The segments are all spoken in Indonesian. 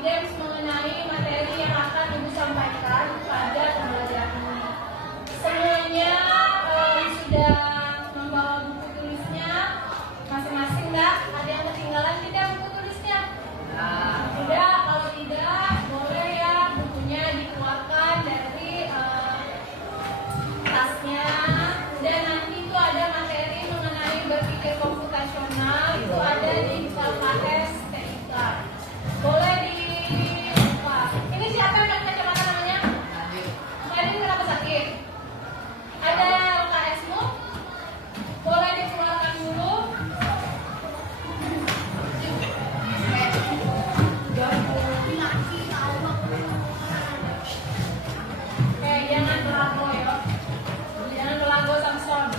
evidence mengenai materi yang akan Ibu sampaikan pada pembelajaran ini. Semuanya sudah membawa buku tulisnya masing-masing nggak? Ada yang ketinggalan tidak buku tulisnya? Tidak, kalau tidak boleh ya bukunya dikeluarkan dari tasnya. Dan nanti itu ada materi mengenai berpikir komputasional, itu ada di KKS TIK. Boleh dibuka. Ini siapa yang pakai kacamata namanya? Tadi kenapa sakit? Ada LKS-mu? Boleh dikeluarkan dulu. Jangan berlagu ya. Jangan berlagu Samson.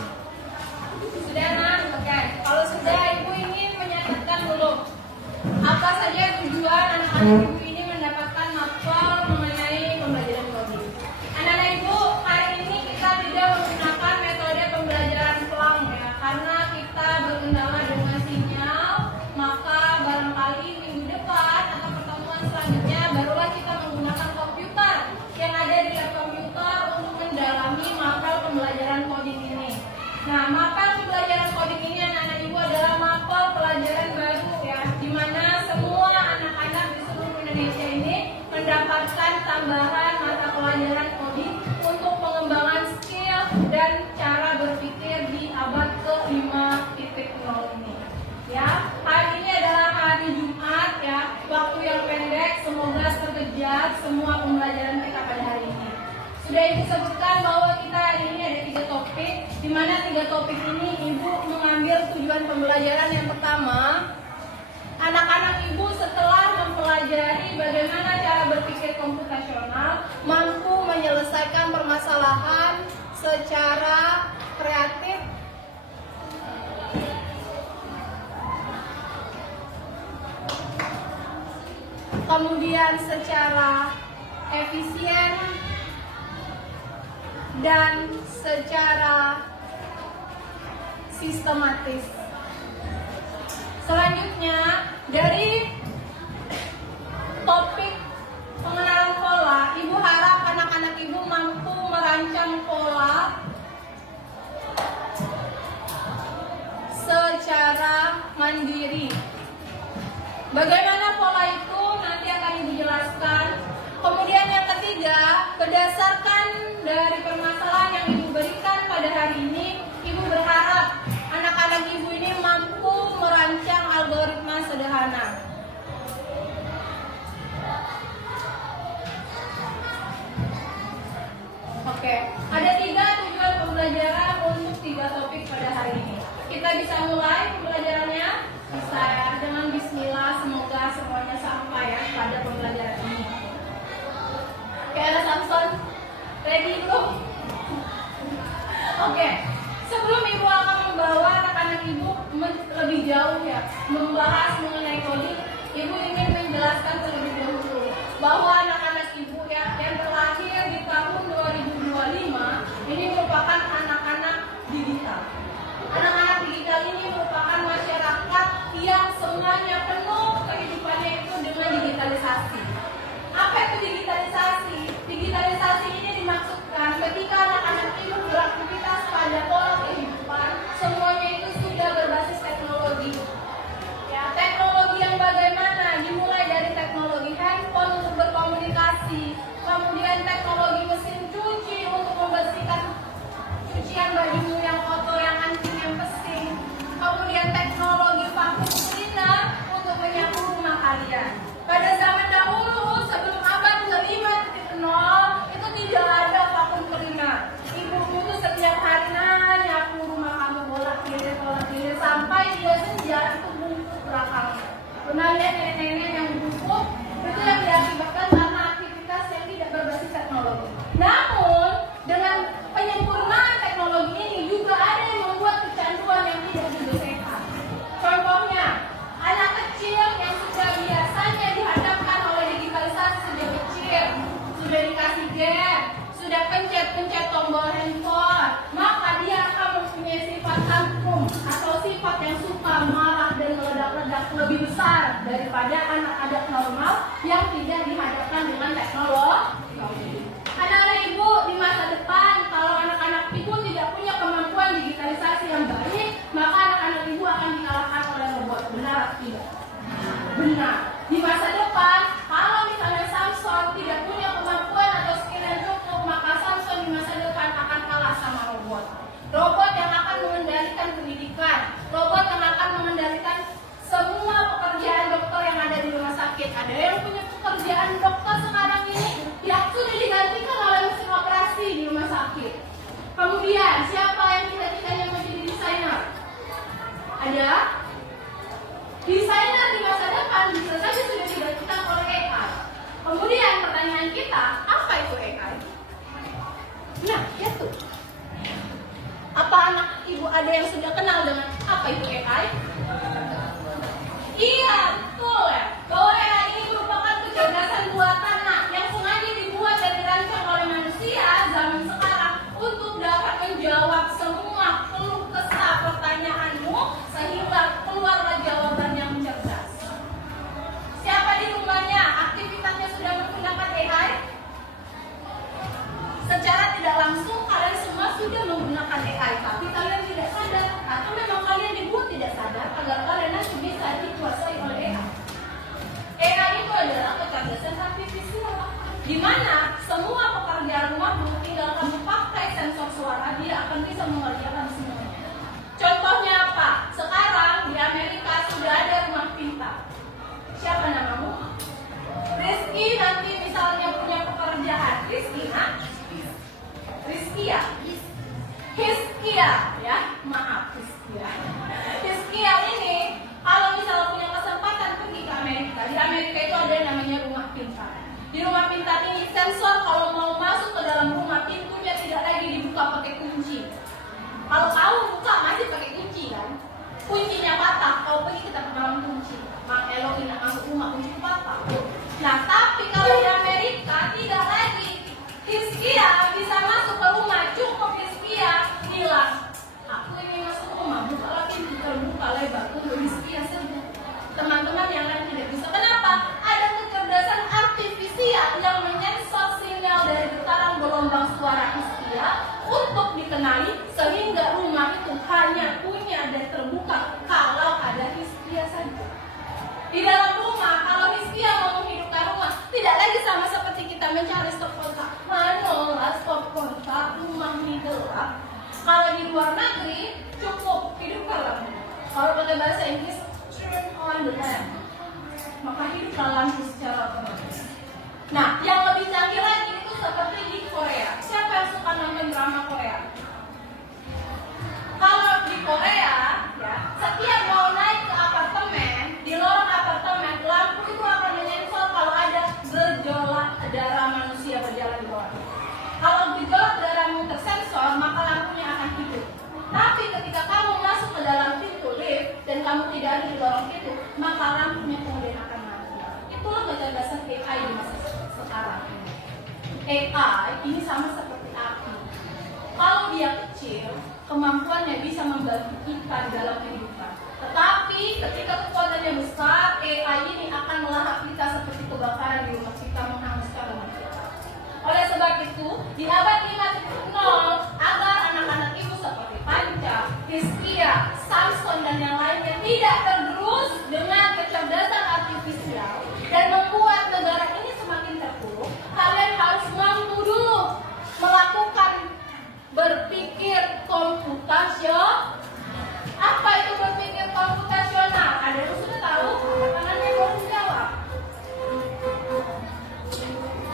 Sudah nak? Oke. Kalau sudah, Ibu ingin menyatakan dulu apa saja tujuan anak-anak Ibu ini mendapatkan mapel mengenai pembelajaran coding. Anak-anak Ibu, hari ini kita tidak menggunakan metode pembelajaran pelang ya, karena kita berkendala dengan sinyal. Maka barangkali minggu depan atau pertemuan selanjutnya barulah kita menggunakan komputer yang ada di lab komputer untuk mendalami mapel pembelajaran coding ini. Nah, mapel pembelajaran coding ini anak-anak Ibu adalah mapel pelajaran baru ya, di mana semua anak-anak di seluruh Indonesia ini mendapatkan tambahan mata pelajaran coding untuk pengembangan skill dan cara berpikir di abad ke-5.0 ini. Ya, hari ini adalah hari Jumat ya, waktu yang pendek, semoga terkejar semua pembelajaran kita pada hari ini. Sudah Ibu sebutkan bahwa kita hari ini ada 3 topik, di mana 3 topik ini Ibu mengambil tujuan pembelajaran. Yang pertama, anak-anak Ibu setelah mempelajari bagaimana cara berpikir komputasional mampu menyelesaikan permasalahan secara kreatif, kemudian secara efisien, dan secara sistematis. Selanjutnya, dari topik pengenalan pola, Ibu harap anak-anak Ibu mampu merancang pola secara mandiri. Bagaimana pola itu nanti akan Ibu jelaskan. Kemudian yang ketiga, berdasarkan dari permasalahan yang Ibu berikan pada hari ini, Ibu berharap anak-anak Ibu ini mampu merancang algoritma sederhana. Oke, ada 3 tujuan pembelajaran untuk 3 topik pada hari ini. Kita bisa mulai pembelajarannya. Bisa dengan bismillah, semoga semuanya sampai ya pada pembelajaran ini. Oke, ada Samson, ready belum? Oke, sebelum Ibu akan membawa anak-anak Ibu lebih jauh ya, membahas mengenai coding, Ibu ingin menjelaskan terlebih dahulu bahwa anak-anak Ibu ya, yang terlahir di tahun 2025 ini merupakan anak-anak digital. Anak-anak digital ini merupakan masyarakat yang semuanya penuh kehidupannya itu dengan digitalisasi. Apa itu digitalisasi? Digitalisasi ini dimaksudkan ketika anak-anak itu beraktivitas pada pola kehidupan, semuanya itu sudah berbasis teknologi. Ya, teknologi yang bagaimana? Dimulai dari teknologi handphone untuk berkomunikasi, kemudian teknologi mesin cuci untuk membersihkan cucian bajumu yang kotor, yang anting, yang pesing, kemudian teknologi vacuum cleaner untuk menyapu rumah kalian. Pada zaman dahulu sebelum abad ke-5.0 itu tidak ada vacuum cleaner. Ibumu tuh setiap hari nyapu rumah kamu bolak-balik sampai dia senja itu bungkuk belakangnya. Pernah lihat nenek-nenek yang bungkuk? Itu yang diakibatkan karena aktivitas yang tidak berbasis teknologi. Namun dengan penyempurnaan teknologi ini juga ada yang membuat kecanduan yang tidak juga sehat. Contohnya, anak kecil yang sudah biasanya dihadapkan oleh digitalisasi sejak kecil, sudah dikasih game, sudah pencet tombol handphone, maka dia akan mempunyai sifat tantrum atau sifat yang suka marah dan meledak-ledak lebih besar daripada anak-anak normal yang tidak dihadapkan dengan teknologi. Anak-anak ibu, di masa depan kalau anak-anak ibu tidak punya kemampuan digitalisasi yang baik, maka anak-anak ibu akan dikalahkan oleh robot. Benar atau tidak? Benar. Di masa depan, kalau misalnya Samsung tidak punya kemampuan atau skill yang cukup, maka Samsung di masa depan akan kalah sama robot. Robot yang akan mengendalikan pendidikan, robot yang akan mengendalikan semua pekerjaan dokter yang ada di rumah sakit. Ada yang punya pekerjaan dokter sekarang ini yang sudah digantikan oleh mesin operasi di rumah sakit. Kemudian, siapa yang cita-citanya mau jadi desainer? Ada? Desainer di masa depan bisa saja sudah digantikan oleh AI. Kemudian pertanyaan kita, apa itu AI? Nah, itu. Apa anak ibu ada yang sudah kenal dengan apa itu AI? Iya, betul ya. Bahwa AI ini merupakan kecerdasan buatan yang sengaja dibuat dan dirancang oleh manusia zaman sekarang untuk dapat menjawab semua keluh kesah pertanyaanmu sehingga keluarlah jawaban yang cerdas. Siapa di rumahnya aktivitasnya sudah menggunakan AI? Secara tidak langsung kalian semua sudah menggunakan AI, tapi kalian tidak sadar atau memang kalian dibuat tidak sadar agar kalian nanti bisa dikuasai oleh AI. AI itu adalah kecerdasan artifisial, di mana semua pekerjaan rumahmu tinggal kamu pakai sensor suara, dia akan bisa mengerjakan semuanya. Contohnya apa? Sekarang di Amerika sudah ada rumah pintar. Siapa namamu? Rizky nanti misalnya punya pekerjaan. Rizky, Rizkia, Hiskia, ya, maaf Hiskia. Hiskia ini kalau misalnya punya kesempatan pergi ke Amerika, di Amerika itu ada yang namanya rumah pintar. Di rumah pintar ini sensor kalau mau masuk ke dalam rumah pintunya tidak lagi dibuka pakai kunci. Kalau kamu buka masih pakai kunci kan? Kuncinya patah, kalau pergi kita ke dalam kunci. Mak Elo tidak masuk rumah kunci patah. Nah tapi kalau di Amerika tidak lagi. Hiskia bisa masuk ke rumah, cukup Hiskia bilang, aku ingin masuk rumah, bukalah pintu terbuka lebar untuk Hiskia saja. Teman-teman yang lain tidak bisa. Kenapa? Ada kecerdasan artifisial yang menyensor sinyal dari getaran gelombang suara Hiskia untuk dikenali sehingga rumah itu hanya punya dan terbuka kalau ada Hiskia saja. Di dalam rumah, kalau Hiskia mau menghidupkan rumah, tidak lagi sama seperti kita mencari stop kontak. Manolah stop kontak, rumah ini gelap. Kalau di luar negeri, cukup hidupkan lampu. Kalau pakai bahasa Inggris, turn on the lamp. Maka hidupkan lampu secara otomatis. Nah, yang lebih canggih lagi itu seperti di Korea. Siapa yang suka nonton drama Korea? Kalau di Korea, ya, setiap mau naik ke apartemen, di lorong apartemen, lampu itu akan menyensor kalau ada gejolak darah manusia berjalan di bawah. Kalau gejolak darahmu tersensor, maka lampunya akan hidup. Tapi ketika kamu masuk ke dalam pintu lift dan kamu tidak ada di lorong itu, maka lampunya kemudian akan mati. Itulah kecerdasan AI di masa sekarang. AI ini sama seperti api. Kalau dia kecil, kemampuannya bisa membantu kita dalam kehidupan. Tetapi ketika kekuatannya besar, AI ini akan melahap kita seperti kebakaran di rumah kita, menghanguskan rumah kita. Oleh sebab itu, di abad 5.0, agar anak-anak ibu seperti Panca, Hiskia, Samson, dan yang lainnya tidak tergerus dengan kecerdasan artifisial dan membuat negara ini semakin terpuruk, kalian harus mampu dulu melakukan berpikir komputasional. Apa itu berpikir komputasional? Ada yang sudah tahu? Tangannya boleh jawab.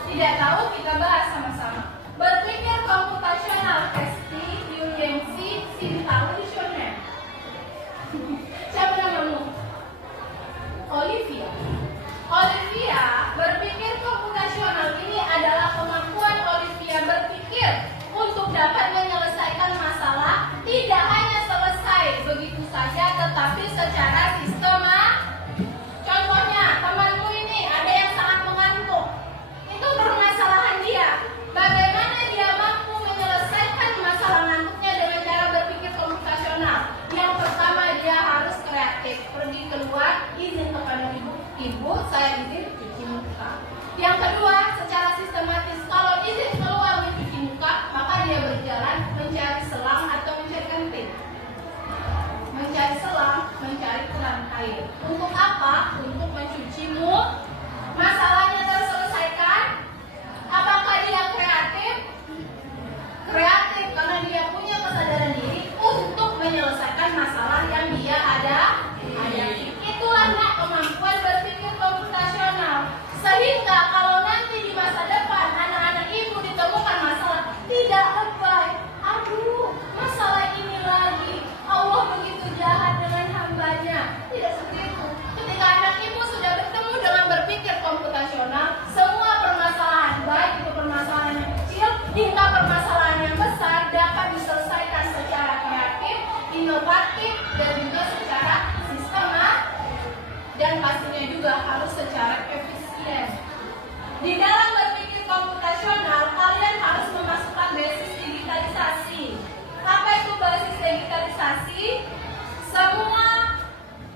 Tidak tahu? Kita bahas sama-sama. Berpikir komputasional, Kesti, Yuyengsi, Sinta, Lisioner. Siapa namamu? Olivia. Olivia, berpikir komputasional ini adalah kemampuan Olivia berpikir untuk dapat menyelesaikan masalah, tidak hanya selesai begitu saja, tetapi secara sistematis. Contohnya, temanmu ini ada yang sangat mengantuk. Itu permasalahan dia. saya izin cuci muka. Yang kedua, secara sistematis, kalau izin keluar mencuci muka, maka dia berjalan mencari selang atau mencari kantin. Mencari selang, mencari keran air. Untuk apa? Untuk mencuci muka. Masalahnya terselesaikan. Apakah dia kreatif? Kreatif karena dia punya kesadaran diri untuk menyelesaikan masalah yang dia hadapi. Itulah kemampuan berpikir komputasional. Sehingga kalau nanti di masa depan anak-anak ibu ditemukan masalah, tidak lebay. Aduh, masalah ini lagi. Allah begitu jahat dengan hambanya. Tidak seperti itu. Ketika anak ibu sudah bertemu dengan berpikir komputasional, semua permasalahan, baik itu permasalahan yang kecil hingga permasalahan yang besar, dapat diselesaikan secara kreatif, inovatif, dan juga secara sistematis. Dan pastinya juga harus secara efisien. Di dalam berpikir komputasional, kalian harus memasukkan basis digitalisasi. Apa itu basis digitalisasi? Semua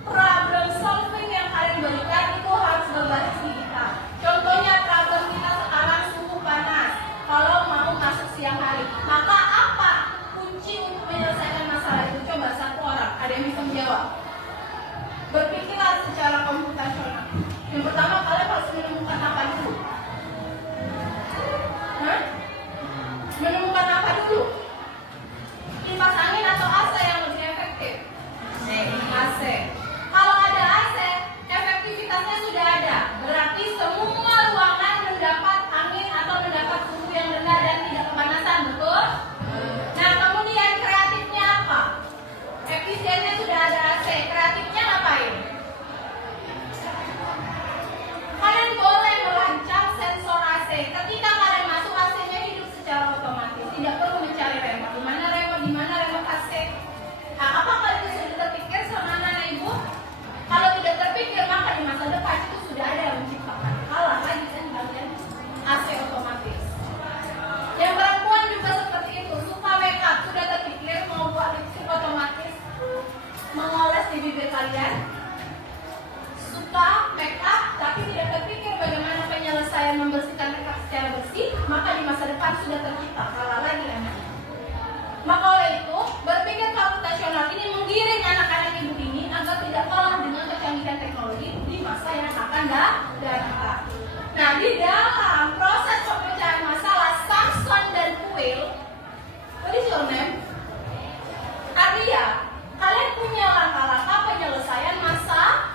problem solving yang kalian berikan itu harus berbasis digital. Contohnya problem kita sekarang suhu panas. Kalau mau masuk siang hari, maka apa kunci untuk menyelesaikan masalah itu? Coba satu orang, ada yang bisa menjawab? Berpikirlah secara komputasional. Yang pertama, kalian harus menemukan apa dulu? Menemukan apa dulu? Kipas angin atau AC yang lebih efektif? AC. Kalau ada AC, efektivitasnya sudah ada. Berarti semua ruangan mendapat angin atau mendapat suhu yang rendah dan tidak kepanasan, betul? Nah, kemudian kreatifnya apa? Efisiennya sudah ada AC. Kreatifnya ngapain? Kalian boleh merancang sensor AC. Ketika kalian masuk, AC-nya hidup secara otomatis. Tidak perlu mencari remote. Di mana remote AC? Nah, apakah itu sudah terpikir sama anak ibu? Kalau tidak terpikir, maka di masa depan itu sudah ada yang menciptakan. Kalah lagi kan bagian AC otomatis. Yang perempuan juga seperti itu. Suka make up, sudah terpikir mau buat lipstick otomatis mengoles di bibir kalian. Suka make up, tapi tidak terpikir bagaimana penyelesaian membersihkan make up secara bersih, maka di masa depan sudah tercipta. Kalah lagi anak. Maka oleh itu, berpikir komputasional ini menggiring anak-anak ibu ini agar tidak kalah dengan kecanggihan teknologi di masa yang akan datang. Nah, di dalam proses pemecahan masalah Samson dan Kuil, what is your name? Arya, kalian punya langkah-langkah penyelesaian masalah.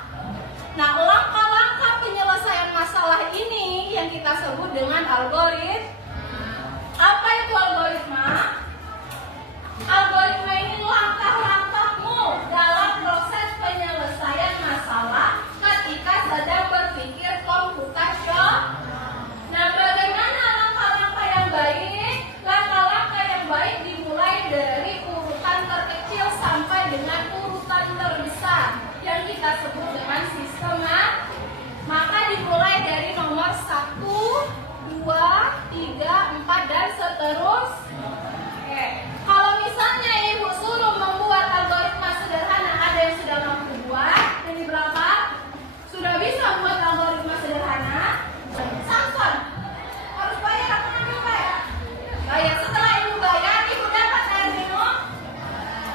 Nah, langkah-langkah penyelesaian masalah ini yang kita sebut dengan algoritma. Apa itu algoritma? Algoritma ini langkah-langkahmu dalam proses penyelesaian masalah ketika sedang berpikir komputasional. Nah, bagaimana langkah-langkah yang baik? Langkah-langkah yang baik dimulai dari urutan terkecil sampai dengan urutan terbesar yang kita sebut dengan sistematis. Maka dimulai dari nomor 1, 2, 3, 4, dan seterusnya. Oke. Kalau misalnya ibu suruh membuat algoritma sederhana, ada yang sudah mampu buat? Ini berapa? Sudah bisa buat algoritma sederhana? Samson harus bayar atau nggak bayar? Bayar. Setelah ibu bayar, ibu dapat air minum.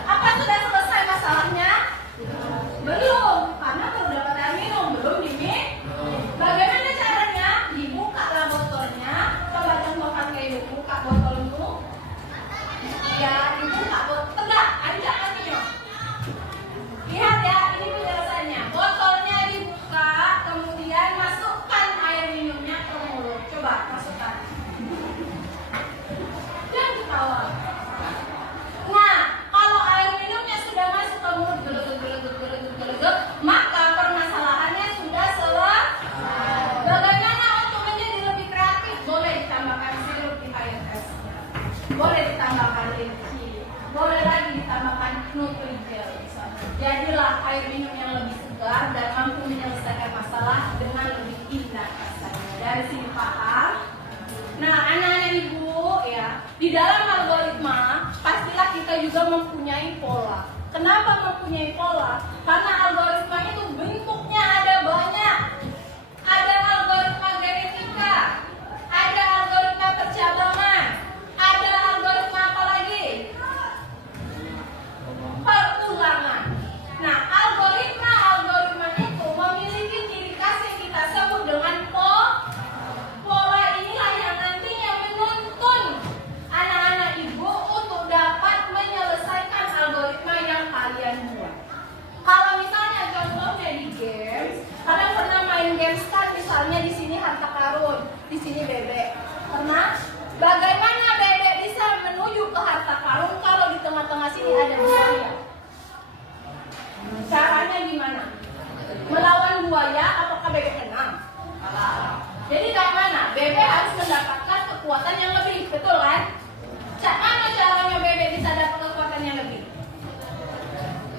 Apa sudah selesai masalahnya? Belum, karena baru dapat air minum, belum diminum. Bagaimana caranya? Dibukalah botolnya. Coba contohkan kayak ibu buka botol dulu. Ya, dibuka botol. Tegak, anjak kakinya. Lihat ya, ini penjelasannya. Botolnya dibuka, kemudian masukkan air minumnya ke mulut. Coba masukkan. Jangan ketawa. Nah, kalau air minumnya sudah masuk ke mulut, gelegut, maka permasalahannya sudah selesai. Bagaimana untuk menjadi lebih kreatif? Boleh ditambahkan sirup di air es. Boleh ditambahkan leci. Boleh lagi ditambahkan Nutrijel. Jadilah air minum yang lebih segar dan mampu menyelesaikan masalah dengan lebih indah rasanya. Dari sini paham? Nah, anak-anak ibu ya, di dalam algoritma pastilah kita juga mempunyai pola. Kenapa mempunyai pola? Karena algoritma itu bentuknya ada banyak. misalnya di sini harta karun, di sini bebek. Karena bagaimana bebek bisa menuju ke harta karun kalau di tengah-tengah sini ada buaya? Caranya gimana? Melawan buaya, apakah bebek menang? Jadi dari mana? Bebek harus mendapatkan kekuatan yang lebih, betul kan? Mana caranya bebek bisa dapat kekuatan yang lebih?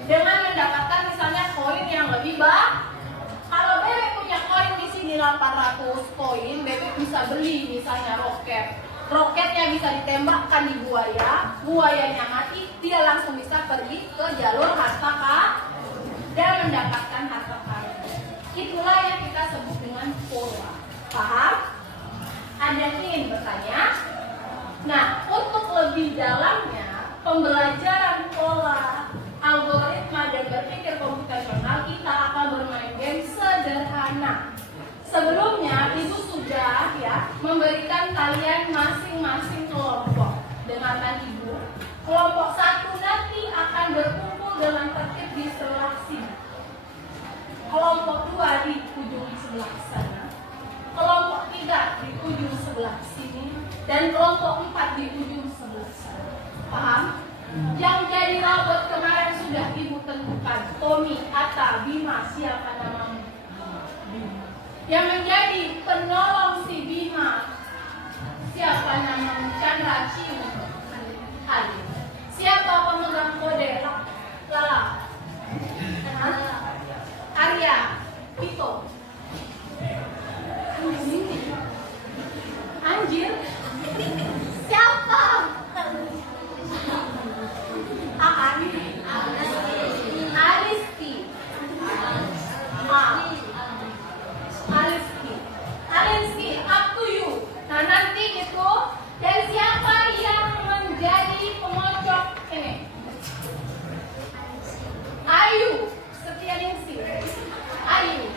Dengan mendapatkan misalnya koin yang lebih banyak. Kalau bebek punya koin di sini 800 koin, bebek bisa beli misalnya roket. Roketnya bisa ditembakkan di buaya, buayanya mati, dia langsung bisa pergi ke jalur harta karun dan mendapatkan harta karun. Itulah yang kita sebut dengan pola. Paham? Ada yang ingin bertanya? Nah, untuk lebih dalamnya pembelajaran pola, algoritma dan berpikir komputasional, kita akan bermain game sederhana. Sebelumnya ibu sudah memberikan kalian masing-masing kelompok. Dengarkan ibu. Kelompok 1 nanti akan berkumpul dengan tertib di sebelah sini. Kelompok 2 di ujung sebelah sana. Kelompok 3 di ujung sebelah sini. Dan kelompok 4 di ujung sebelah sana. Paham? Yang jadi robot kemarin sudah ibu tentukan. Tommy, Atta, Bima, siapa namamu? Yang menjadi penolong si Bima, siapa namamu? Chandra, Ciu, Ali. Siapa pemegang kode? Lala, Arya, Vito. Anjir. Siapa? Alisti. Alisti, up to you. Nah nanti itu dan siapa yang menjadi pemocok ini? Ayu, Setianingsih. Ayu.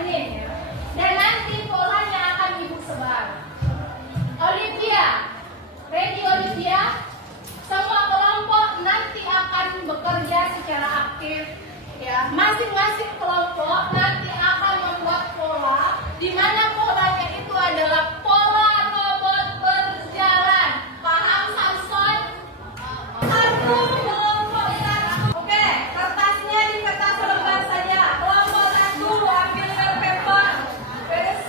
Aneh ya. Dan nanti polanya akan ibu sebar. Olivia, ready Olivia? Semua kelompok nanti akan bekerja secara aktif. Ya, masing-masing kelompok nanti akan membuat pola, di mana polanya itu adalah pola robot berjalan. Paham Samson? Kelompok 1. Oke, kertasnya di kertas lembar saja. Kelompok 1 ambil paper. Beres.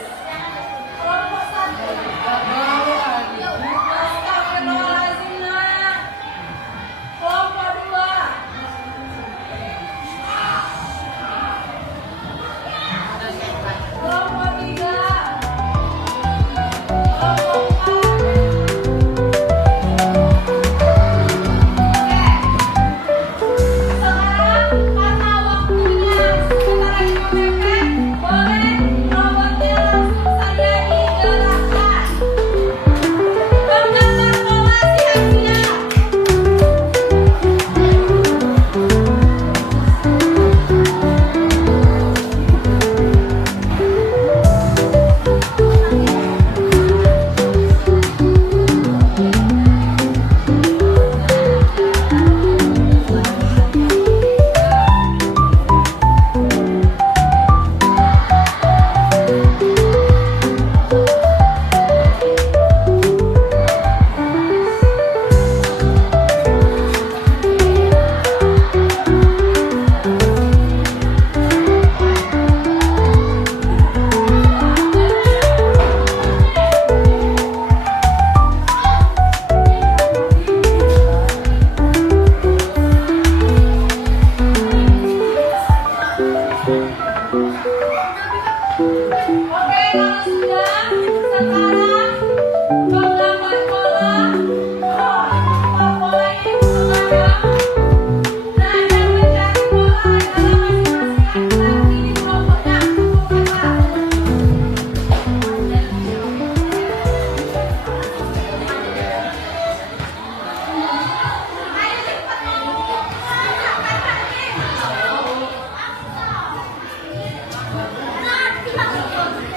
Kelompok 1. Astagfirullahaladzim. Kelompok 2. Kelompok 3.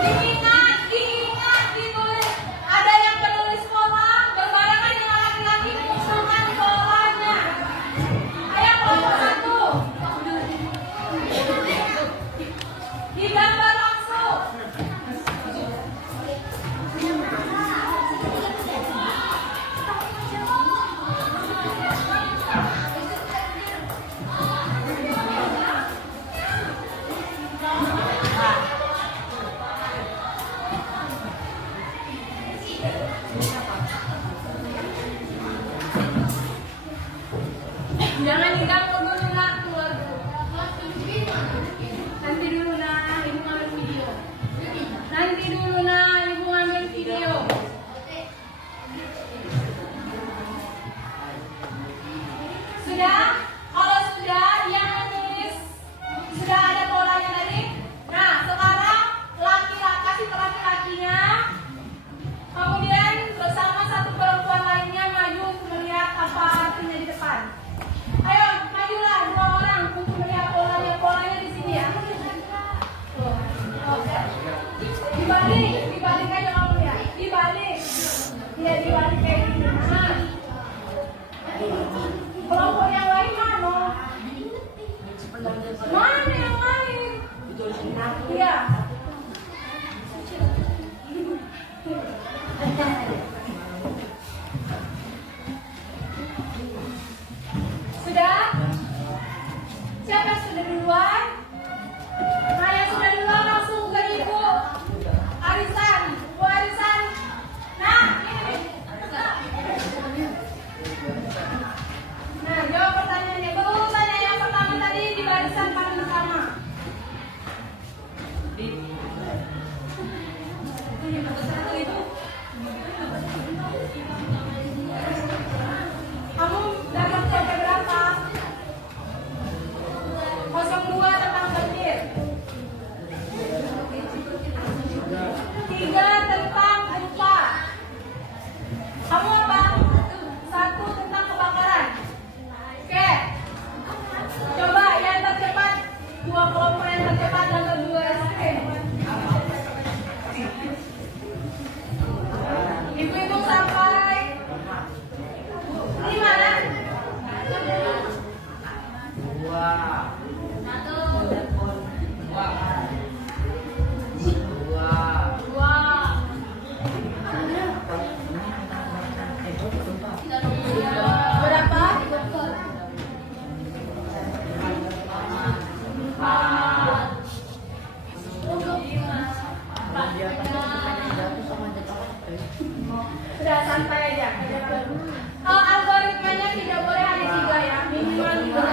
Ingat, Iya. Sudah? Siapa yang sudah duluan? Nah, yang sudah duluan langsung ke Ibu Arisan. Bu Arisan. Nah, ini. Nah, jawab pertanyaannya. Berurutan yang pertama tadi di barisan paling pertama. Kamu dapat CP berapa? 02 tentang banjir. 3 tentang gempa. Kamu apa? 1 tentang kebakaran. Oke. Coba yang tercepat, 2 kelompok yang tercepat dan kedua SPM. Ibu hitung sampai 5 kan? 2. Berapa? 4. Sudah santai aja. Algoritmanya tidak boleh ada 3 ya, minimal 5.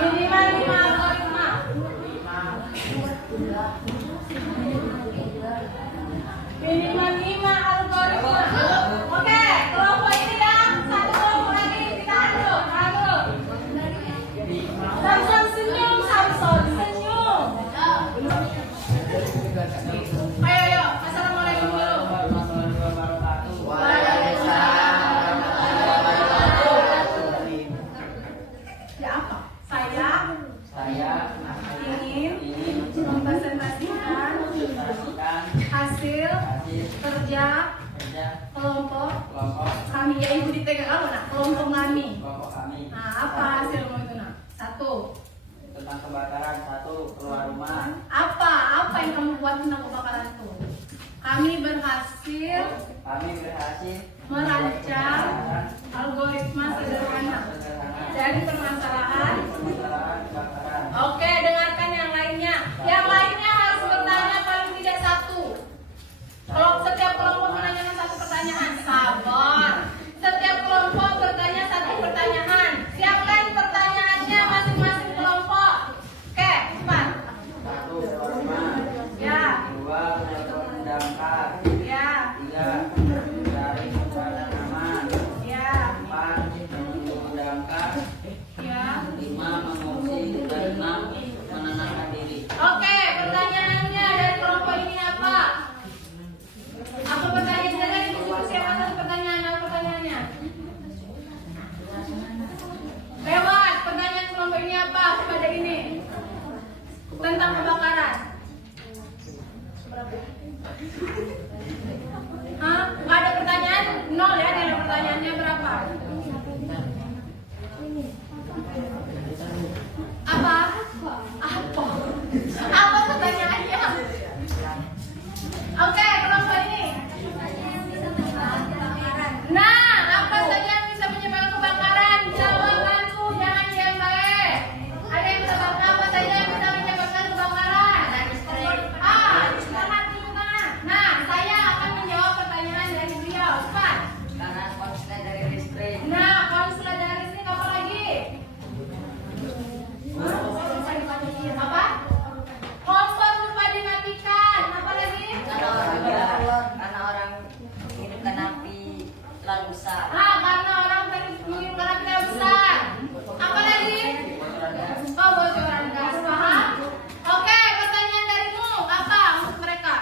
Minimal 5 algoritma. Minimal 5 algoritma. Oke, kelompok ini ya. Satu kelompok lagi, ditahan dulu. Tahan dulu. Samson senyum, Samson senyum. Ayo, ayo. Assalamualaikum dulu. Ya apa? Saya ingin mempresentasikan hasil kerja kelompok kami. Ya ibu dipegang apa nak? Kelompok kami. Nah, apa hasilmu itu nak? 1 tentang kebakaran, 1 keluar rumah. Apa yang kamu buat tentang kebakaran itu? Kami berhasil merancang algoritma sederhana dari permasalahan. Oke, dengarkan yang lainnya. Yang lainnya harus bertanya paling tidak 1. Kalau setiap kelompok menanyakan 1 pertanyaan, sabar. Setiap kelompok bertanya 1 pertanyaan. Siapkan pertanyaannya masing-masing kelompok. Oke, cepat. 1 keluar rumah. Ya. 2 menelpon damkar. Ya. 3 mencari keberadaan aman. Ya. 4 menunggu damkar. Ya. 5 mengungsi dan 6 menenangkan diri. Oke, pertanyaannya dari kelompok ini apa? Apa pertanyaannya? Siapa satu pertanyaan? Apa pertanyaannya? Lewat. Pertanyaan kelompok ini apa? Pada ini tentang kebakaran. Hah? Nggak ada pertanyaan? 0 ya? Ada pertanyaannya berapa? Apa? Apa pertanyaannya? Oke, kelompok ini. Nah, apa saja yang bisa menyebabkan kebakaran? Jawabanku jangan diam baik. Ada yang bisa apa saja yang bisa menyebabkan kebakaran? Istirahat dulu kan. Nah, saya akan menjawab pertanyaan dari beliau. Cepat. Karena konslet dari listrik. Nah, konslet dari listrik apa lagi? Apa? Kompor lupa dimatikan. Apa lagi? Karena orang menghidupkan api lalu besar. Karena orang menghidupkan api yang besar. Apa lagi? Oh, bocoran gas. Paham? Oke, pertanyaan darimu apa untuk mereka?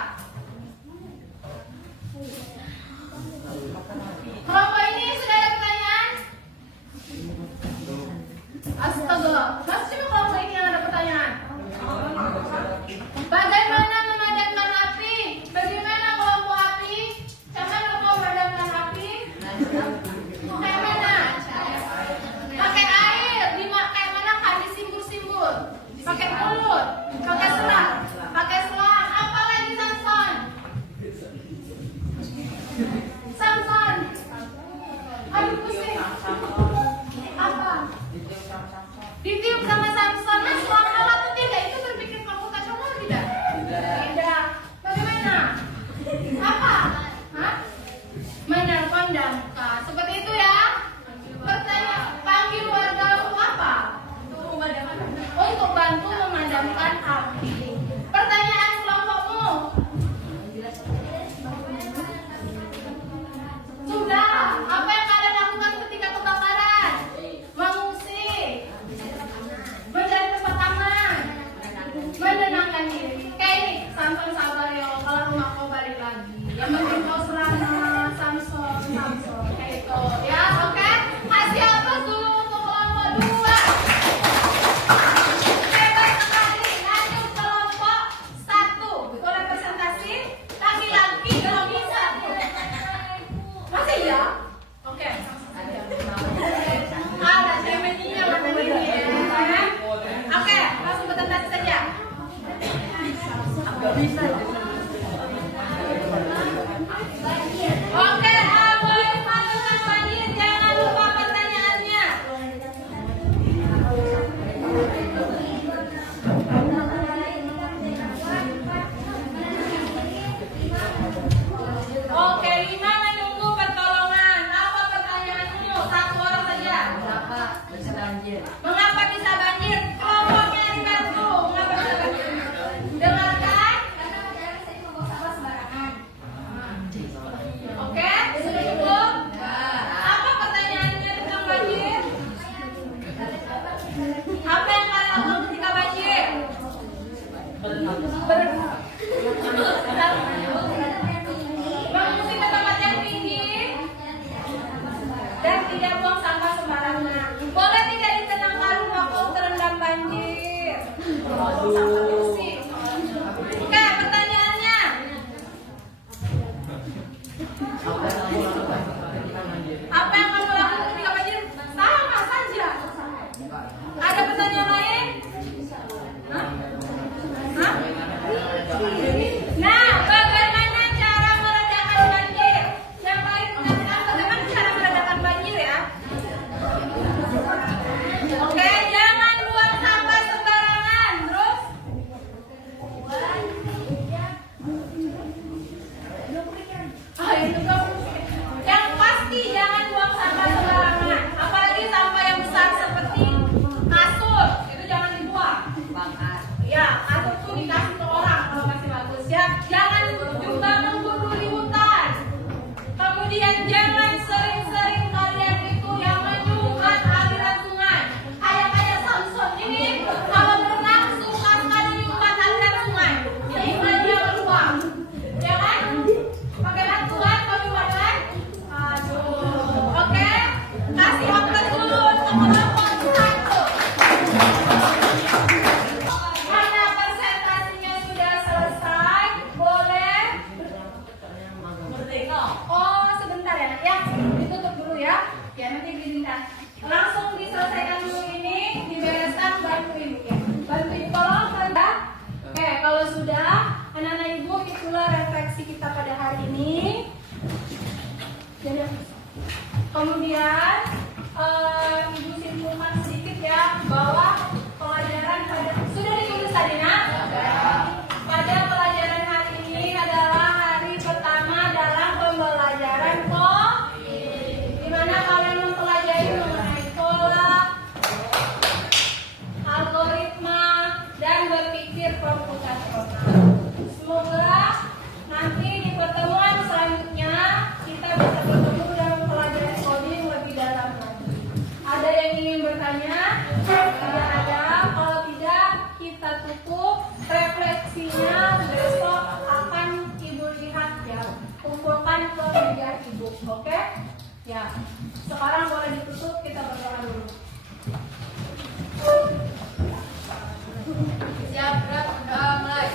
Kelompok ini sudah ada pertanyaan? Astaga, masih cuma kelompok ini yang ada pertanyaan. Bagaimana memadamkan api? Bagaimana kelompok api? Bagaimana mau memadamkan api? Bagaimana? Pakai air, kayak mana kan disimbur-simbur? Pakai mulut, pakai selang. diri. Kayak ini, Samson sabar ya, kalau rumah kau balik lagi. Yang penting kau selamat, Samson. Kayak itu, ya, oke? Kasih apa dulu untuk kelompok 2? Hebat sekali. Lanjut kelompok 1. Kau representasi laki-laki kalau bisa. Masih ya? Oke, langsung saja. Ada temennya begini ya. Oke, langsung presentasi saja. Oke, boleh masukkan banjir, jangan lupa pertanyaannya. Oke, 5 menunggu pertolongan. Apa pertanyaanmu? 1 orang saja. Mengapa bisa banjir? Kelompoknya dibantu. Mengapa bisa banjir? Dengarkan. Oke, sudah cukup? Apa pertanyaannya tentang banjir? Apa yang kalian lakukan ketika banjir? Mengungsi ke tempat yang tinggi dan tidak buang sampah sembarangan. Boleh tidak ditenangkan rumah kau terendam banjir? Sampah diusir. Oke, pertanyaannya. Apa yang kamu lakukan ketika banjir? Sama saja. Ada pertanyaan lain? Hah? Nah, bagaimana cara meredakan banjir? Yang paling menentukan bagaimana cara meredakan banjir ya? Oke, jangan buang sampah sembarangan. Terus? Itu kamu. Yang pasti jangan buang sampah sembarangan. Apalagi sampah yang besar seperti kasur, itu jangan dibuang. Ya, kasur tuh dikasih ke orang kalau masih bagus ya. Jangan juga memburu di hutan. Kemudian jangan sering-sering kalian itu yang menyukat aliran sungai. Kayak Samson ini kalau berenang suka sekali menyukat aliran sungai. Sehingga dia keluar. Ya kan? Pakai bantuan kami pakai. Aduh, oke. Kasih aplaus dulu untuk kelompok 1. Mana presentasinya sudah selesai? Boleh? Oh, sebentar ya, Nak. Ya, ditutup dulu ya. Ya, nanti diizinkan. Langsung diselesaikan dulu ini, dibereskan, bantu ibu ya. Bantu ibu tolong, Anda. Oke, kalau sudah, anak-anak ibu, itulah refleksi kita pada hari ini. Kemudian, ibu simpulkan sedikit ya, bahwa pelajaran sudah ditulis tadi, Nak? Pada pelajaran hari ini adalah hari pertama dalam pembelajaran di mana kalian mempelajari mengenai pola, algoritma, dan berpikir komputasional. Semoga nanti di pertemuan selanjutnya kita bisa bertemu dan mempelajari coding lebih dalam lagi. Ada yang ingin bertanya? Tidak ada. Kalau tidak, kita tutup. Refleksinya besok akan ibu lihat ya. Kumpulkan ke meja ibu, oke? Ya. Sekarang boleh ditutup. Kita berdoa dulu. Siap, gerak, udah mulai.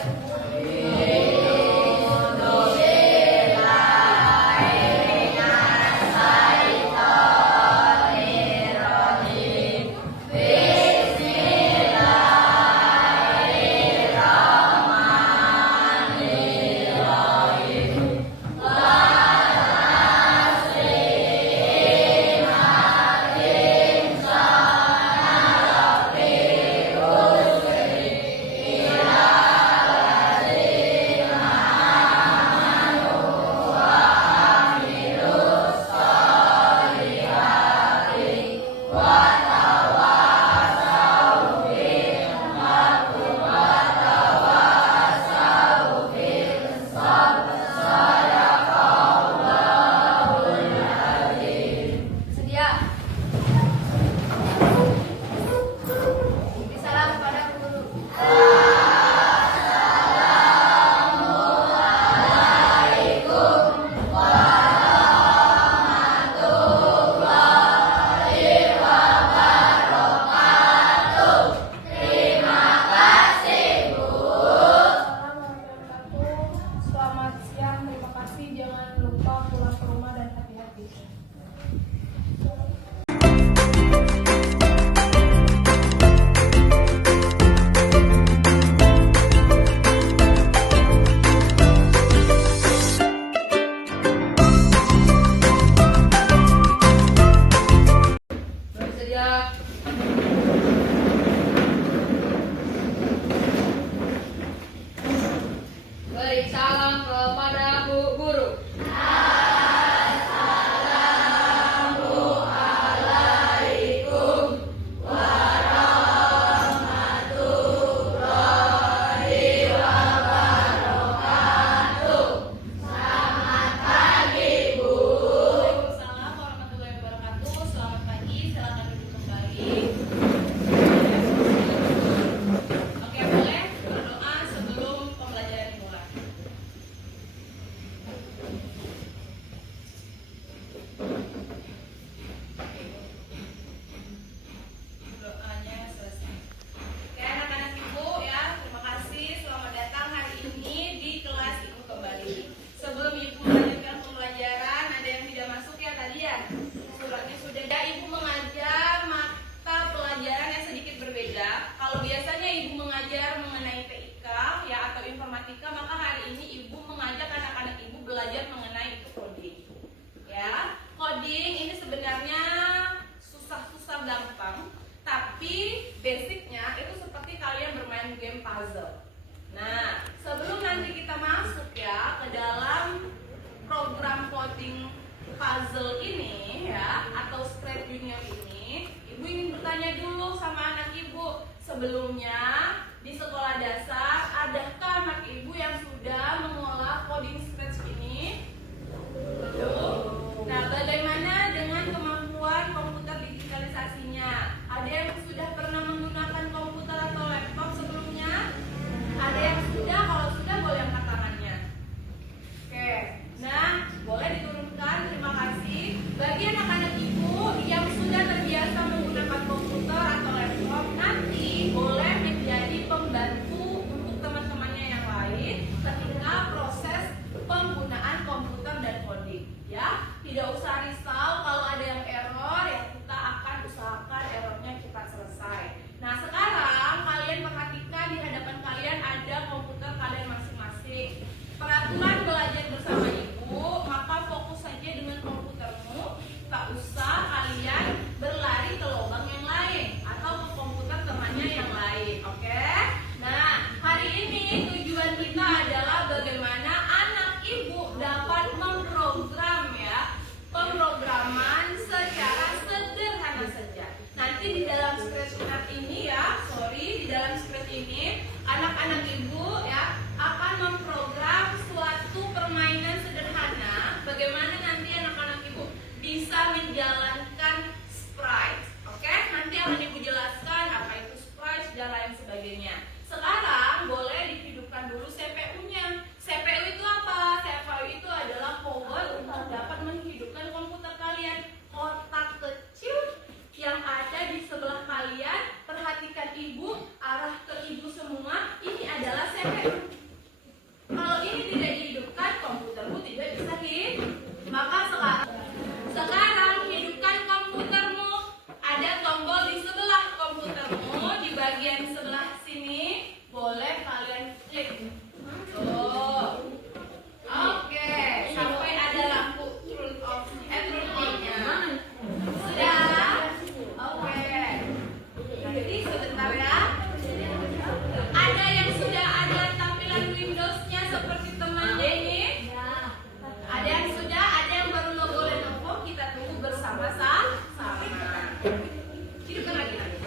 informatika, maka hari ini Ibu mengajak anak-anak Ibu belajar mengenai itu coding. Ya, coding ini sebenarnya susah-susah gampang, tapi basicnya itu seperti kalian bermain game puzzle. Nah, sebelum nanti kita masuk ya ke dalam program coding puzzle ini ya, atau Scratch Junior ini, Ibu ingin bertanya dulu sama anak Ibu. Sebelumnya di sekolah dasar, adakah anak Ibu yang sudah mengolah coding Scratch ini? Belum. Nah, bagaimana dengan kemampuan komputer digitalisasinya? Ada yang sudah pernah menggunakan komputer atau laptop sebelumnya? Ada yang sudah? Kalau sudah boleh angkat tangannya. Oke, nah boleh diturunkan, terima kasih. Bagi anak-anak Ibu yang sudah terbiasa menggunakan komputer atau laptop, nanti boleh menjadi pembantu untuk teman-temannya yang lain ketika proses penggunaan komputer dan coding. Ya, tidak usah risau kalau ada yang error, ya kita akan usahakan errornya cepat selesai. Nah, sekarang kalian perhatikan di hadapan kalian ada komputer kalian masing-masing. Peraturan belajar bersama Ibu, maka fokus saja dengan komputermu, tak usah kalian berlari ke lubang yang lain atau ke komputer temannya yang lain, oke? Nah, hari ini tujuan kita adalah bagaimana anak Ibu dapat memprogram ya, pemrograman secara sederhana saja. Nanti di dalam Scratch ini ya, di dalam Scratch ini anak-anak Ibu ya akan memprogram suatu permainan sederhana. Bagaimana nanti anak-anak Ibu bisa menjalankan sprite, oke? Nanti akan Ibu jelaskan apa itu sprite dan lain sebagainya. Sekarang boleh dihidupkan dulu CPU-nya. CPU itu apa? CPU itu adalah power untuk dapat menghidupkan komputer kalian. Kotak kecil yang ada di sebelah kalian, perhatikan Ibu, arah ke Ibu semua, ini adalah CPU. Kalau ini tidak dihidupkan, komputermu tidak bisa hidup. Maka sekarang hidupkan komputermu. Ada tombol di sebelah komputermu, di bagian sebelah sini, boleh kalian klik. Tuh. Oke, sampai ada lampu turn on-nya. Sudah? Oke. Nanti sebentar ya. Ada yang sudah ada tampilan Windows-nya seperti temannya ini? Ada yang sudah, ada yang baru logo Lenovo. Kita tunggu bersama-sama. Hidupkan lagi nanti.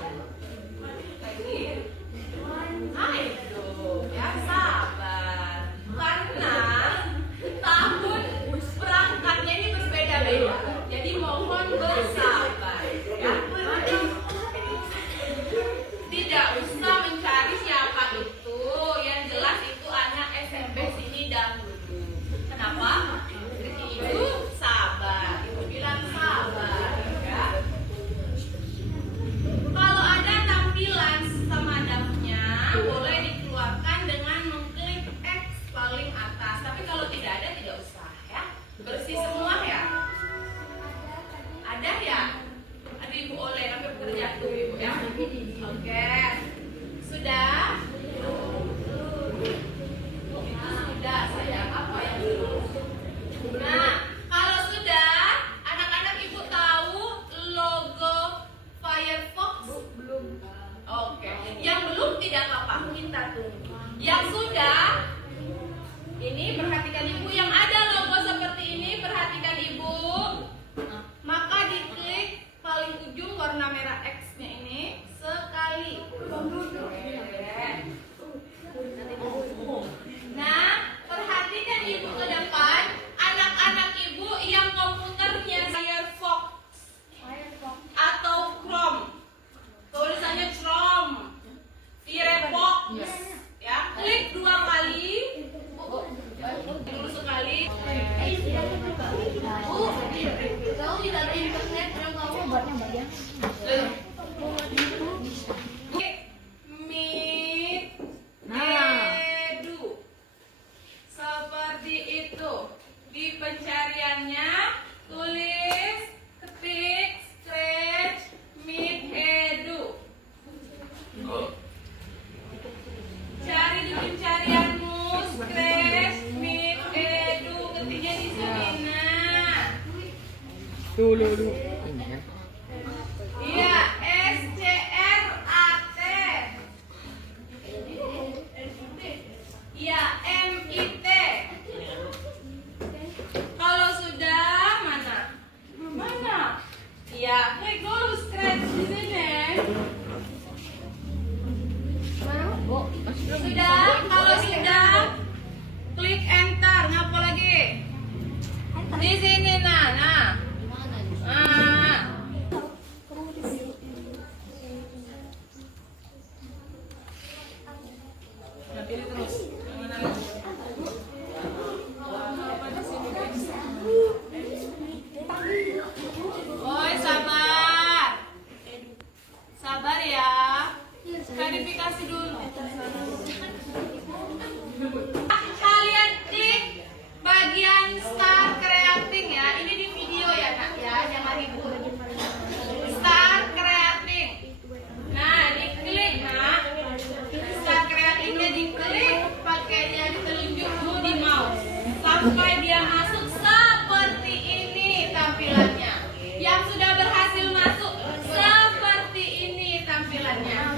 Aduh, ya sabar. Karena tahun perangkatnya ini berbeda-beda. Jadi mohon bersabar ya. Tidak usah mencari siapa itu. Yang jelas itu anak SMP sini dahulu. Kenapa? Ibu sabar. Ibu bilang sabar ya. Kalau ada tampilan semadamnya, boleh dikeluarkan dengan mengklik X paling atas. Tapi kalau tidak ada, tidak usah ya. Bersih semua ya. Ada ya? Aduh Ibu oleh sampai terjatuh Ibu ya. Oke. Sudah? Itu sudah sayang. Apa yang belum? Nah, kalau sudah, anak-anak Ibu tahu logo Firefox? Belum. Oke. Yang belum tidak apa-apa, kita tunggu. Yang sudah, ini perhatikan Ibu, yang ada logo seperti ini, perhatikan Ibu. Maka diklik paling ujung warna merah X-nya ini sekali. Nah, perhatikan Ibu ke depan, anak-anak Ibu yang komputernya Firefox atau Chrome, tulisannya Chrome, Firefox, ya, klik 2 kali. Dulu sekali. Dulu. Ini kan. Iya, SCRAT. Iya, MIT. Kalau sudah mana? Mana? Iya, klik dulu scratch di sini. Oh, masih belum. Sudah, kalau sudah klik enter. Ngapa lagi? Di sini nah. Nah. Nah, pilih terus. Yang mana lagi? Oi, sabar. Sabar ya. Verifikasi dulu. Kalian klik bagian start creating ya. Ini di video ya nak ya, jangan ibu. Start creating. Nah, diklik nak. Start creatingnya diklik, pakai jari telunjuk dulu di mouse sampai dia masuk seperti ini tampilannya. Yang sudah berhasil masuk seperti ini tampilannya.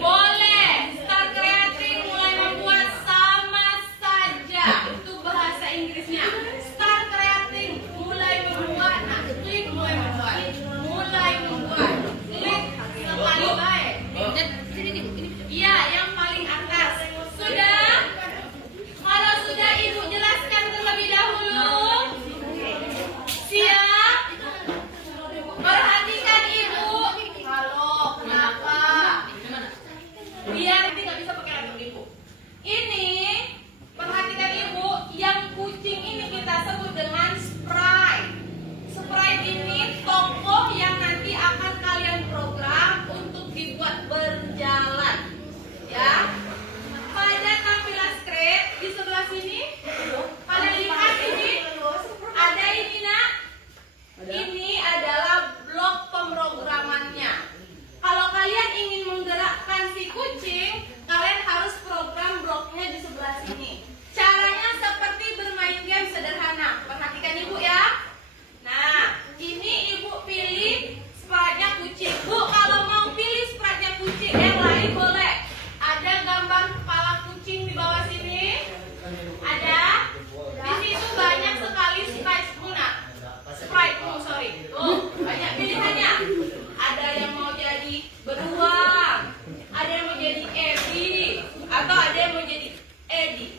Boleh start creating, mulai membuat sama saja. Itu bahasa Inggrisnya. Start creating, mulai membuat. Nah, klik mulai membuat. Mulai membuat. Klik sekali baik. Iya, yang paling atas. Sudah? Kalau sudah ibu jelaskan terlebih dahulu. Siap? Perhatikan ibu. Halo, kenapa? Biar nanti nggak bisa pakai laptop ibu. Ini perhatikan ibu, yang kucing ini kita sebut dengan sprite. Sprite ini tokoh yang nanti akan kalian program untuk dibuat berjalan, ya. Pada tampilan script di sebelah sini, kalian lihat ini ada ini nak. Ini adalah blok pemrogramannya. Kalau kalian ingin menggerakkan si kucing, kalian harus program bloknya di sebelah sini. Caranya seperti bermain game sederhana. Perhatikan ibu ya. Nah, ini ibu pilih sprite-nya kucing. Bu, kalau mau pilih sprite-nya kucing yang lain boleh. Ada gambar kepala kucing di bawah sini. Ada. Di situ banyak sekali sprite-mu, sorry. Tuh, banyak pilihannya. Ada yang mau jadi beruang, ada yang mau jadi Eddie, atau ada yang mau jadi Eddie.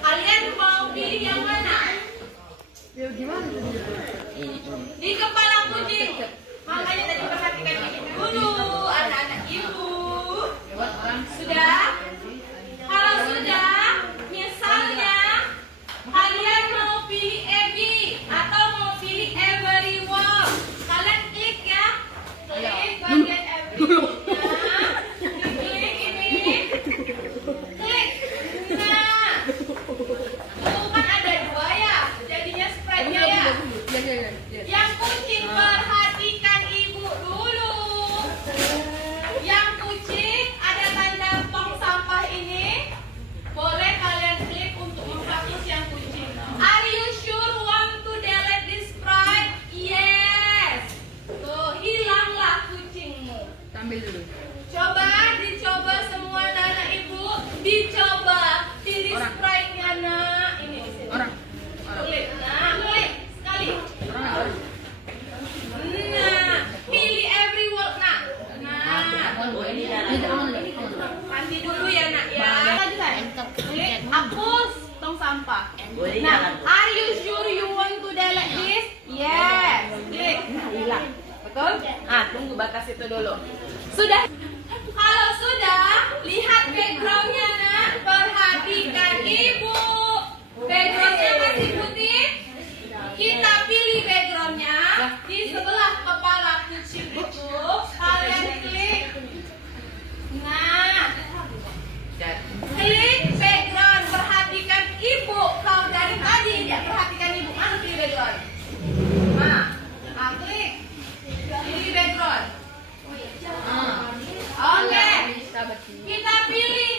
Kalian mau pilih yang mana? Di kepala kucing. Makanya tadi perhatikan ini dulu, anak-anak ibu. Sudah? Kalau sudah, misalnya kalian mau pilih Abby atau mau pilih everyone, kalian klik ya. Klik bagian everyone-nya. Klik ini. Klik. Nah. Tuh kan ada dua ya. Jadinya sprite-nya ya. Yang kucing perhatikan ibu dulu. Yang kucing ada tanda tong sampah ini. Boleh kalian klik untuk menghapus yang kucing. Are you sure want to delete this sprite? Yes. Tuh, hilanglah kucingmu. Ambil dulu. Coba, dicoba semua anak ibu. Dicoba. Pilih sprite-nya nak. Ini di sini. Orang. Klik. Nah, klik. Sekali. Orang. Nah, pilih every word nak. Nah, mandi dulu ya nak ya. Klik hapus tong sampah. Nah, are you sure you want to delete this? Yes. Klik. Hilang. Betul? Ah, tunggu batas itu dulu. Sudah? Kalau sudah, lihat backgroundnya nak. Perhatikan ibu. Backgroundnya masih putih. Kita pilih backgroundnya di sebelah kepala kucing itu. Kalian klik. Nah, klik background. Perhatikan ibu. Kalau dari tadi tidak perhatikan ibu, mana pilih background? Nah, klik. Pilih background. Oke. Kita pilih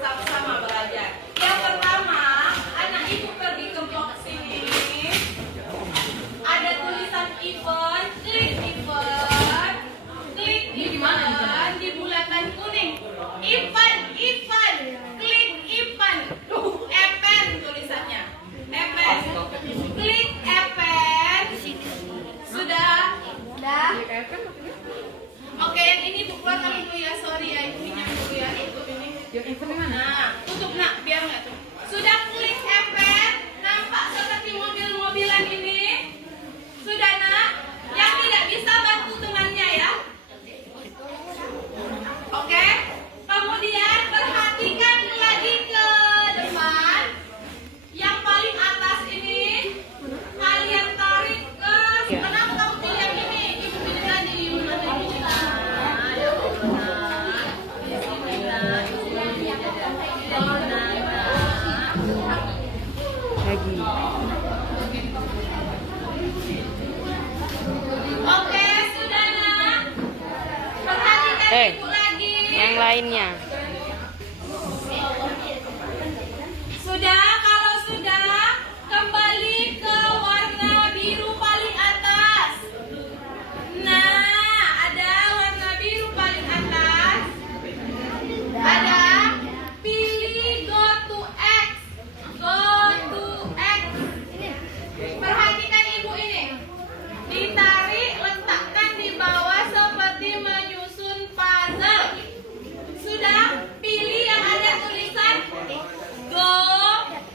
sama-sama belajar. Yang pertama, anak ibu pergi ke box sini. Ada tulisan event, klik event, klik event di bulatan kuning. Event, event, klik event. Event tulisannya. Event. Klik event. Sudah? Sudah? Oke, yang ini bukuan dulu ya, sorry ya, ini pinjam dulu ya, tutup ini. Nah, tutup nak, biar nggak tuh. Sudah klik event, nampak seperti mobil-mobilan ini? Sudah nak? Yang tidak bisa bantu temannya ya. Oke? Kemudian perhatikan lagi ke depan. Yang paling atas ini kalian tarik ke. Kenapa kamu pilih yang ini? Ibu pilih tadi. Mana ibu pilih? Nah, ya Allah. Di sini nah, ibu pilih. Lagi. Oke, sudah nak. Perhatikan ibu lagi. Yang lainnya. Sudah, kalau sudah, kembali ke warna biru paling atas. Nah, ada warna biru paling atas. Ada pilih go to X. Go to X. Perhatikan ibu ini. Ditarik, letakkan di bawah seperti menyusun puzzle. Sudah, pilih yang ada tulisan go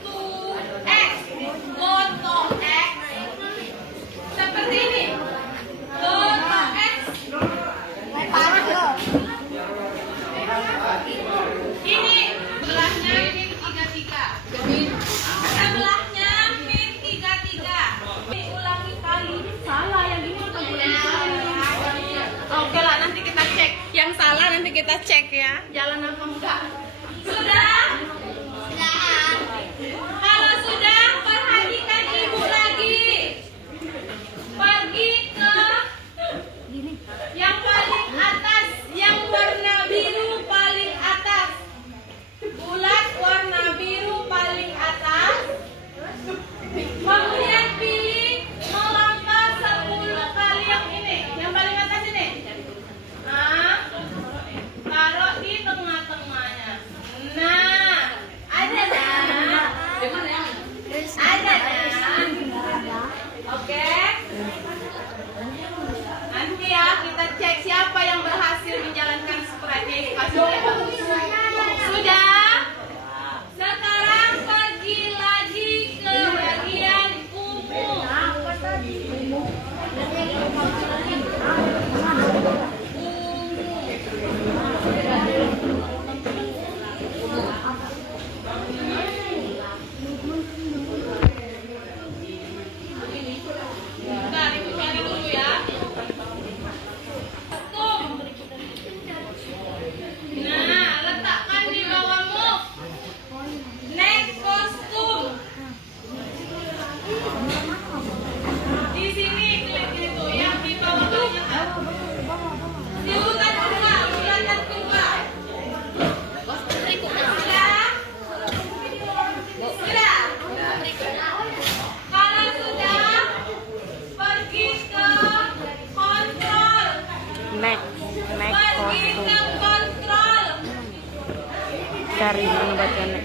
to X. Go to X. Seperti ini. Go to X. Ini belahnya min 33. Sebelahnya min 33. Ulangi kali. Salah yang ini bukan Oke lah, nanti kita cek. Yang salah nanti kita cek ya. Jalan apa enggak? Sudah? Sudah. Kalau sudah, perhatikan ibu lagi. Pergi ke yang paling atas, yang warna biru paling atas. Bulat warna biru paling atas. Kemudian pilih melangkah 10 kali yang ini, yang paling atas ini. Nah, taruh di tengah-tengahnya. Nah, ada nah. Ada nah. Oke. Nanti ya kita cek siapa yang berhasil menjalankan strategi Sudah? Sekarang pergi lagi ke bagian umum. Bentar, ibu cari dulu ya. Nah, letakkan di bawah move. Next kostum. Di sini klik itu yang di bawah banyak. Di urutan kedua, urutan kedua. Sudah? Sudah? Kalau sudah, pergi ke kontrol. Next Pergi ke kostum. kontrol. Cari mana bacanya.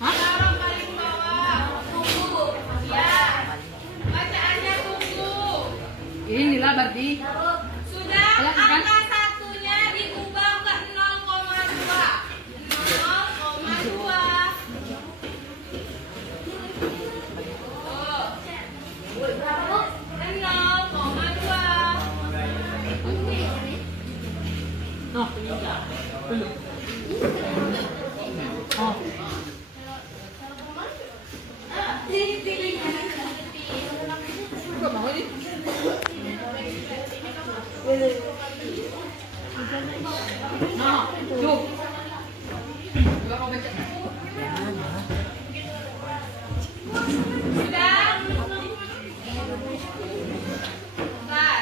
Taruh paling bawah. Tunggu. Ya. Bacaannya tunggu. Inilah berarti. Sudah, angka satunya diubah ke 0,2. 0,2. Oh. 0,2. Sudah? Bentar.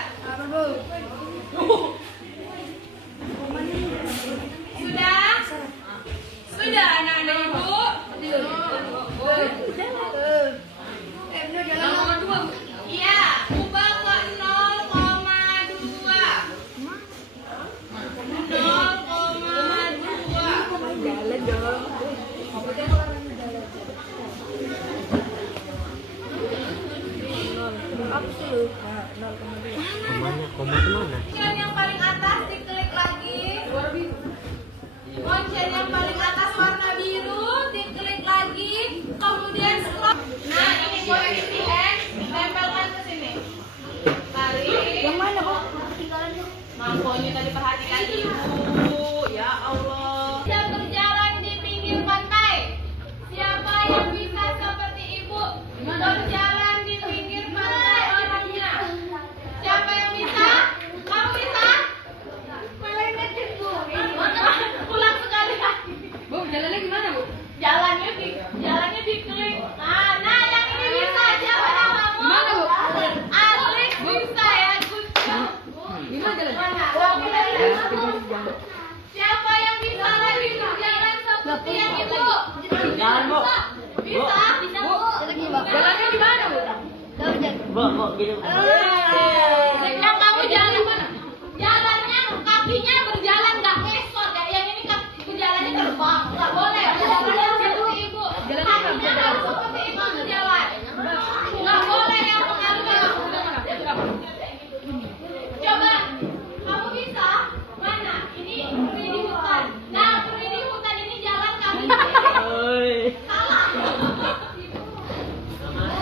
Mangkoknya tadi perhatikan ibu. Ya Allah. Yang berjalan di pinggir pantai. Siapa yang bisa seperti ibu berjalan di pinggir pantai orangnya? Siapa yang bisa? Kamu bisa? Pulang sekali lagi. Bu, jalannya gimana, Bu? Jalannya diklik. Nah, yang ini bisa. Siapa yang kamu? Gimana, Bu? Alex bisa ya. Good job. Gimana jalannya? Siapa yang bisa lagi berjalan seperti yang ibu? Jalan, Bu. Bisa? Bu, jalannya gimana, Bu? Bu, gini. Yang kamu jalan mana? Jalannya kakinya berjalan nggak ngesot ya. Yang ini jalannya terbang. Nggak boleh. Jalannya seperti ibu. Kakinya harus seperti ibu berjalan. Nggak boleh yang mengalir. Coba, kamu bisa? Mana? Ini peri di hutan. Nah, peri di hutan ini jalan kakinya. Oi. Salah.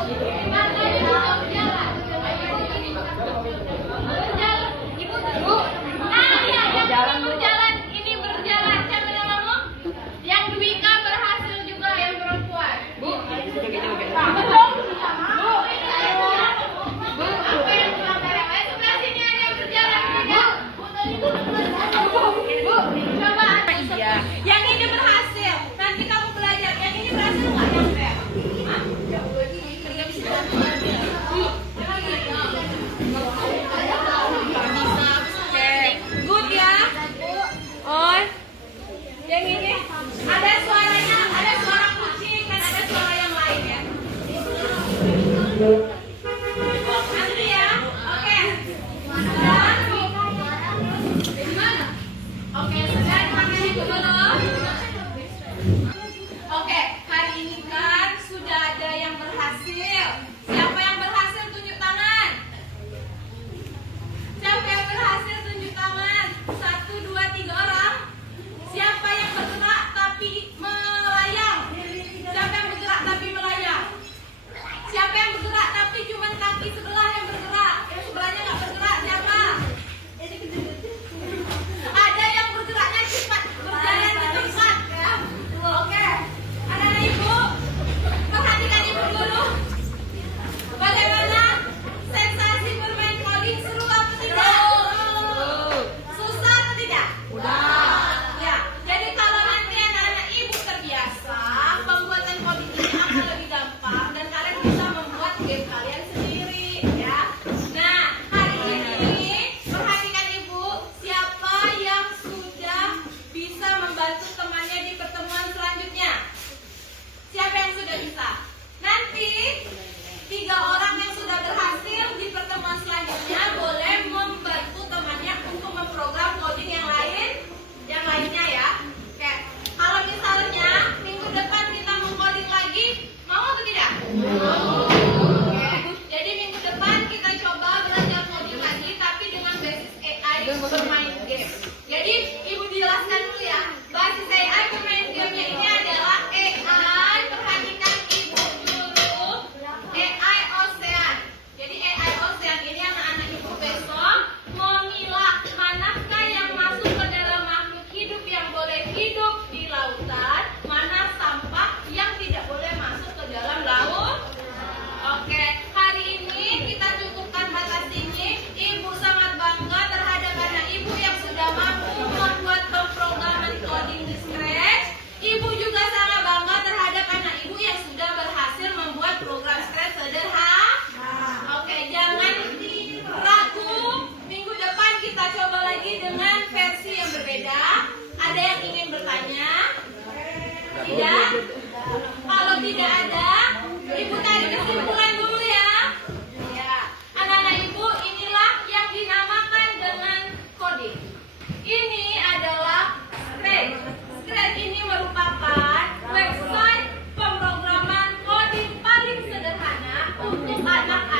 Gimana dia bisa berjalan? Berjalan. Ibu, Bu. Nah, iya, yang berjalan. Ini berjalan. Siapa namamu? Yang Dwika berhasil juga, yang perempuan. Bu. Betul. Bu. Bu. Apa yang kurang merah? Ayo sebelah sini ada yang berjalan juga. Bu. Coba. Iya. Yang ini berhasil. Nanti kamu belajar. Yang ini berhasil nggak yang merah? Hah? Nggak bisa. Emang gitu? Oke. Good ya. Oh. Yang ini ada suaranya, ada suara kucing dan ada suara yang lain ya. Nanti ya. Oke. Gimana? Oke, sekarang pakai ibu dulu. Oke, hari ini kan sudah ada yang berhasil. Siapa yang berhasil tunjuk tangan? Siapa yang berhasil tunjuk tangan? 1, 2, 3 orang. Siapa yang bergerak tapi melayang? Siapa yang bergerak tapi melayang? Siapa yang bergerak tapi cuma kaki sebelah yang bergerak? Yang sebelahnya nggak bergerak siapa? Ada yang bergeraknya cepat, berjalan cepat ya. Oke. Anak-anak ibu, perhatikan ibu dulu. Bagaimana sensasi bermain coding, seru apa tidak? Susah atau tidak? Ya, jadi kalau nanti anak-anak ibu terbiasa, pembuatan coding ini akan lebih gampang dan kalian bisa membuat game kalian sendiri ya. Nah, hari ini perhatikan ibu, siapa yang sudah bisa membantu temannya di pertemuan selanjutnya? Siapa yang sudah bisa? Nanti 3 orang yang sudah berhasil di pertemuan selanjutnya boleh membantu temannya untuk memprogram coding yang lainnya ya. Oke. Kalau misalnya minggu depan kita mengcoding lagi, mau atau tidak? Oke. Jadi minggu depan kita coba belajar coding lagi, tapi dengan basis AI bermain game. Jadi ibu jelaskan dulu ya. Basis AI bermain gamenya ini adalah AI. Perhatikan ibu dulu. AI Ocean. Jadi AI Ocean ini anak-anak ibu besok memilah manakah yang masuk ke dalam makhluk hidup yang boleh hidup di lautan, mana sampah yang tidak boleh masuk ke dalam laut. Oke, hari ini kita cukupkan batas ini. Ibu sangat bangga terhadap anak ibu yang sudah mampu membuat pemrograman coding di Scratch. Ibu juga sangat bangga terhadap anak ibu yang sudah berhasil membuat program Scratch sederhana. Oke, jangan ragu. Minggu depan kita coba lagi dengan versi yang berbeda. Ada yang ingin bertanya? Tidak? Kalau tidak ada, ibu tarik kesimpulan dulu ya. Ya, anak-anak ibu, inilah yang dinamakan dengan coding. Ini adalah Scratch. Scratch ini merupakan website pemrograman coding paling sederhana untuk anak-anak